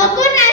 যখন